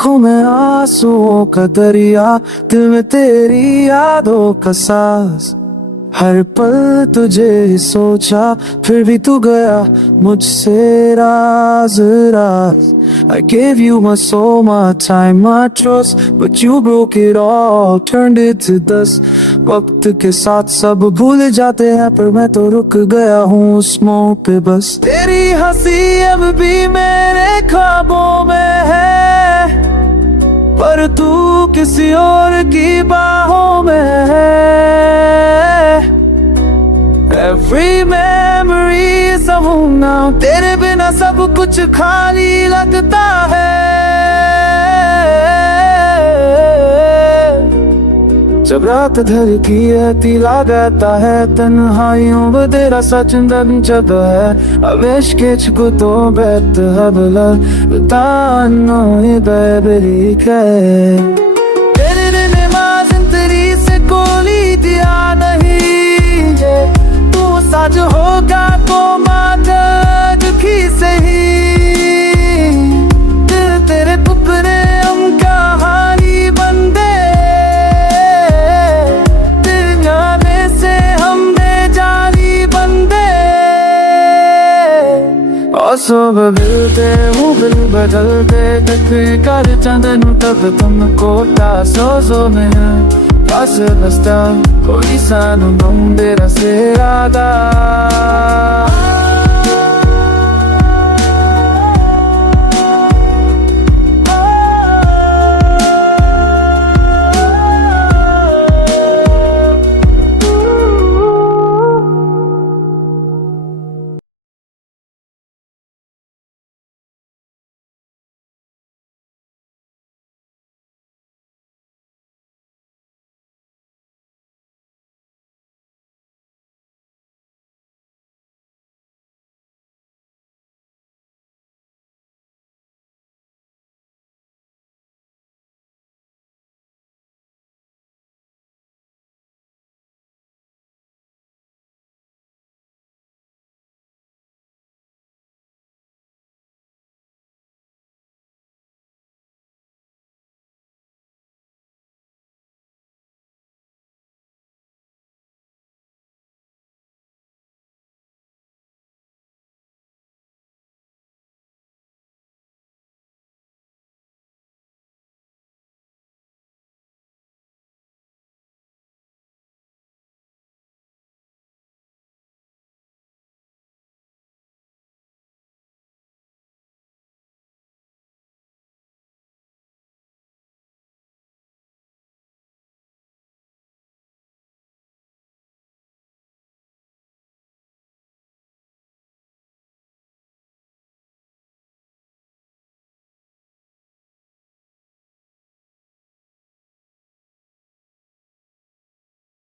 आंखों में आंसुओं का दरिया, दिल में तेरी यादों का साज। हर पल तुझे सोचा, फिर भी तू गया मुझसे राज राज। I gave you my soul, my time, my trust, but you broke it all, turned it to dust. वक्त के साथ सब भूल जाते हैं, पर मैं तो रुक गया हूँ उस मोड़ पे बस। तेरी हंसी अब भी मेरे ख्वाबों में है, पर तू किसी और की बाहों में है। Every memory is a home now, तेरे बिना सब कुछ खाली लगता है। जब रात ढलती है तिला गाता है, तन्हाइयों में तेरा सच चंदन जब है। अब इश्क को तो बेत हबला बतानो ये बेबरी के तेरे नमाज तेरी से कोली दिया नहीं है। तू सच होगा तो माता दुखी सही, दिल तेरे टुकड़े हम कहानी बंदे, सब मिलते हूँ बिल बदलते तकरी कर चंदन तब तुमको तासों में है। पास बसता कोई सा नुम तेरा से राधा।